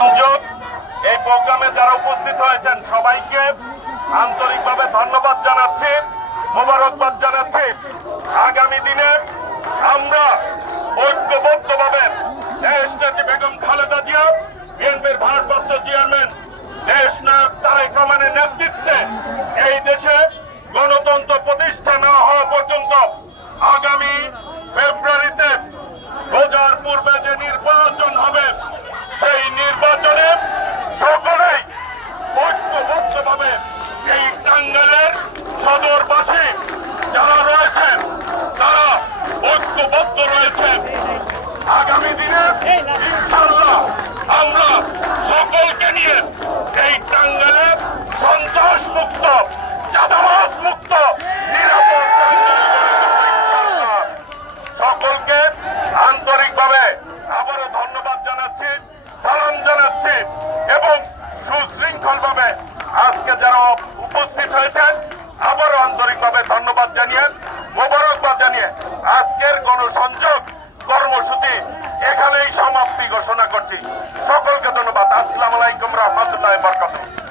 সংযোগ এই প্রোগ্রামে যারা উপস্থিত হয়েছেন সবাইকে আন্তরিকভাবে ধন্যবাদ জানাচ্ছি, মোবারকবাদ জানাচ্ছি। আগামী দিনে আমরা ঐক্যবদ্ধভাবে দেশনেত্রী বেগম খালেদা জিয়া, বিএনপির ভারপ্রাপ্ত চেয়ারম্যান দেশনায়ক তারেক রহমানের নেতৃত্বে এই দেশে গণতন্ত্র প্রতিষ্ঠা না হওয়া পর্যন্ত আগামী ফেব্রুয়ারিতে রোজার পূর্বে যে নির্বাচন হবে সেই নির্বাচনে সকলেই ঐক্যবদ্ধভাবে এই টাঙ্গাইলের সদরবাসী যারা রয়েছেন তারা ঐক্যবদ্ধ রয়েছেন। আগামী দিনে ইনশাআল্লাহ আমরা সকলকে নিয়ে এই টাঙ্গাইলে সন্ত্রাস মুক্ত, চাঁদাবাজ মুক্ত, নিরাপদ সকলকে আন্তরিকভাবে আবারও ধন্যবাদ জানাচ্ছি, সালাম জানাচ্ছি এবং সুশৃঙ্খলভাবে আজকে যারা উপস্থিত হয়েছেন আবারও আন্তরিকভাবে ধন্যবাদ জানিয়ে মোবারকবাদ জানিয়ে আজকের গণসংযোগ কর্মসূচি এখানেই সমাপ্তি ঘোষণা করছি। সকলকে ধন্যবাদ। আসসালামু আলাইকুম রহমতুল্লাহি ওয়া বারাকাতুহু।